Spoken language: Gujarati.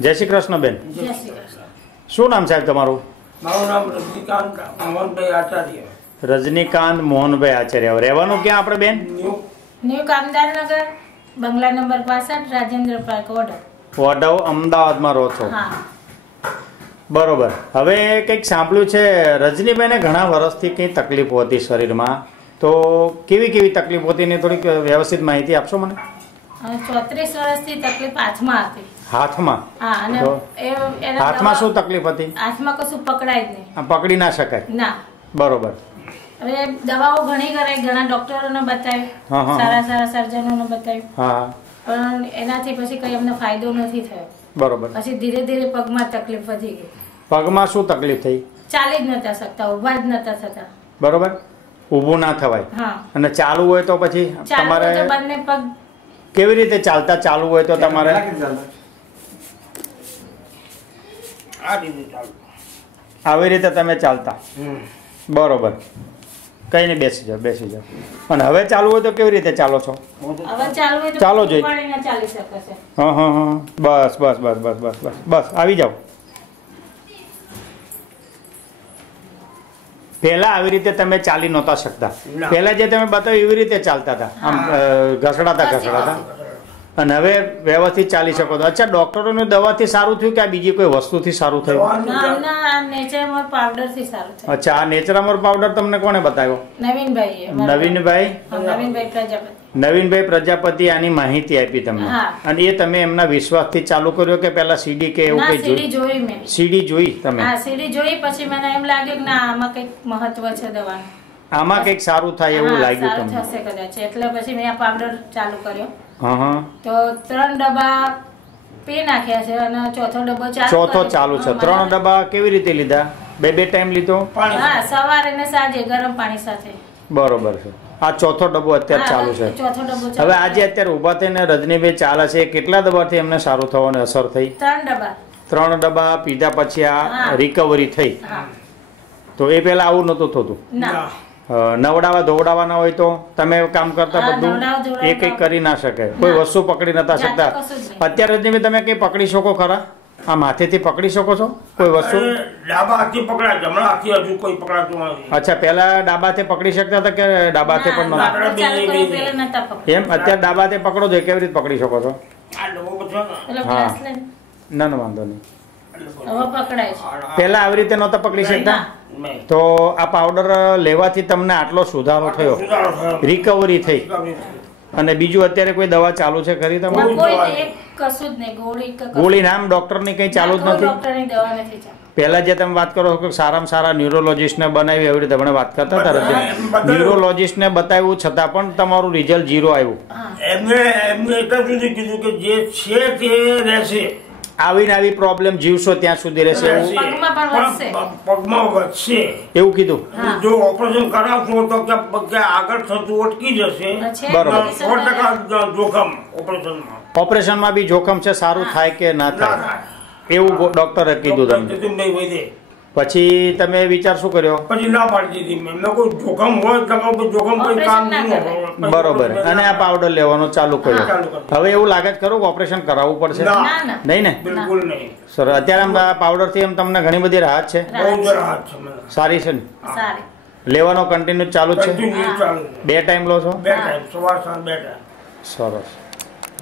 જય શ્રી કૃષ્ણ બેન. જય શ્રી કૃષ્ણ. શું નામ સાહેબ તમારું? મારું નામ રજનીકાંત મોહનભાઈ આચાર્ય. રજનીકાંત મોહનભાઈ આચાર્ય. રહેવાનું ક્યાં આપણે બેન? ન્યુ કામદારનગર, બંગલા નંબર 65, રાજેન્દ્ર પાર્ક, વડવ, અમદાવાદમાં રહો છો? હા. બરોબર. હવે કંઈક સાંભળ્યું છે રજનીભાઈને ઘણા વર્ષથી કંઈ તકલીફો હતી શરીરમાં, તો કેવી કેવી તકલીફ હતી ને થોડીક વ્યવસ્થિત માહિતી આપશો મને? 34 વર્ષથી તકલીફ હાથમાં હતી. હાથમાં? હા. અને હાથમાં શું તકલીફ હતી? હાથમાં કશું પકડાય જ નહીં. પકડી ના શકાય? ના. બરોબર. હવે દવાઓ ઘણી કરાઈ, ઘણા ડોક્ટરોને બતાવ્યું, સારા સારા સર્જનોને બતાવ્યું. હા. પણ એનાથી પછી કઈ અમને ફાયદો નથી થયો. બરોબર. પછી ધીરે ધીરે પગમાં તકલીફ વધી ગઈ. પગમાં શું તકલીફ થઈ? ચાલી જ નતા શકતા, ઉભા જ નતા થતા. બરોબર. ઊભું ના થવાય. હા. અને ચાલુ હોય તો પછી તમારે બંને પગ કેવી રીતે ચાલતા? ચાલુ હોય તો તમારે આવી રીતે તમે ચાલતા? બરોબર. કઈ નહીં, બેસી જાઓ, બેસી જાઓ. અને હવે ચાલુ હોય તો કેવી રીતે ચાલો છો? હવે ચાલુ હોય તો ચાલો જોઈ. પડીને ચાલી શકે છે. હા હા હા, બસ બસ બસ બસ બસ બસ બસ, આવી જાઓ. પહેલા આવી રીતે તમે ચાલી નહોતા શકતા? પહેલા જે તમે બતાવ્યું એવી રીતે ચાલતા હતા, આમ ઘસડાતા. અને હવે વ્યવસ્થિત ચાલી શકો છો. અચ્છા, ડોક્ટરોની દવાથી સારું થયું કે આ બીજી કોઈ વસ્તુથી સારું થયું? નેચરમોર પાવડર થી સારું થયું. અચ્છા, આ નેચરમોર પાવડર તમને કોને બતાવ્યો? નવીનભાઈ. નવીનભાઈ પ્રજાપતિ. નવીનભાઈ પ્રજાપતિ આની માહિતી આપી તમને, અને એ તમે એમના વિશ્વાસથી ચાલુ કર્યો કે પેલા સીડી કે એવું કઈ સીડી જોઈ? મેં સીડી જોઈ તમે? હા, સીડી જોઈ. પછી મને એમ લાગ્યું કે ના, આમાં કઈક મહત્વ છે દવાનું, આમાં કઈક સારું થાય એવું લાગ્યું તમને? થશે કદાચ. એટલે પછી મેં આ પાવડર ચાલુ કર્યો. હા. તો 3 ડબ્બા પી નાખ્યા છે અને ચોથો ડબ્બો ચોથો ચાલુ છે. 3 ડબ્બા કેવી રીતે લીધા? બે ટાઈમ લીધો? હા, સવારે ને સાંજે ગરમ પાણી સાથે. બરોબર છે. આ ચોથો ડબ્બો અત્યારે ચાલુ છે. ચોથો ડબ્બો. હવે આજે અત્યારે ઉભા થઈને રજનીભાઈ ચાલે છે, કેટલા ડબ્બાથી એમને સારું થવાની અસર થઈ? 3 ડબ્બા. 3 ડબ્બા પીધા પછી આ રિકવરી થઈ. તો એ પેલા આવું નતું થતું? ના. નવડાવા ધોવડાવાના હોય તો તમે કામ કરતા બધું એ કઈ કરી ના શકે, કોઈ વસ્તુ પકડી નતા શકતા. અત્યારે રજનીભાઈ તમે કઈ પકડી શકો ખરા? આ માથેથી પકડી શકો છો કોઈ વસ્તુ? ડાબા હાથથી પકડાય, જમણા હાથથી હજુ કોઈ પકડાતું નથી. અચ્છા, પેલા ડાબાથી પકડી શકતા હતા કે ડાબાથી પણ નતા? એમ અત્યારે ડાબાથી પકડો છો, કેવી રીતે પકડી શકો છો? હા, ના વાંધો નહીં. પેલા આવી રીતે નહોતા પકડી શકતા? તો આ પાવડર લેવાથી તમને આટલો સુધારો થયો, રિકવરી થઈ. અને બીજું અત્યારે કોઈ દવા ચાલુ છે ખરી તમારે? ગોળી નામ ડોક્ટર ની કઈ ચાલુ જ નથી? પેલા જે તમે વાત કરો કે સારામાં સારા ન્યુરોલોજીસ્ટ ને બનાવી, એવી રીતે આપણે વાત કરતા હતા. ન્યુરોલોજીસ્ટ ને બતાવ્યું છતાં પણ તમારું રિઝલ્ટ 0 આવ્યું. એમને એટલા સુધી કીધું કે જે છે તે રહેશે, આવીને આવી પ્રોબ્લેમ જીવશો ત્યાં સુધી રહેશે, પગમાં વધશે એવું કીધું. જો ઓપરેશન કરાવશો તો કે આગળ થતું અટકી જશે. બરોબર. 100% જોખમ ઓપરેશનમાં. ઓપરેશનમાં બી જોખમ છે, સારું થાય કે ના થાય એવું ડોક્ટરે કીધું તમને. પછી તમે વિચાર શું કર્યો? પછી ના પાડી દીધી મેં. કોઈ જોખમ હોય તો જોખમ કોઈ કામ નહીં. બરોબર. અને આ પાવડર લેવાનો ચાલુ કર્યો. હવે એવું લાગે છે ખરું કે ઓપરેશન કરાવવું પડશે? નહીં ને? બિલકુલ નહીં સર. અત્યારે આમ પાવડર થી એમ તમને ઘણી બધી રાહત છે? સારી છે ને? લેવાનો કન્ટિન્યુ ચાલુ છે? 2 ટાઈમ લો છો? 2 ટાઈમ, સવાર સાંજ 2 ટાઈમ. સરસ.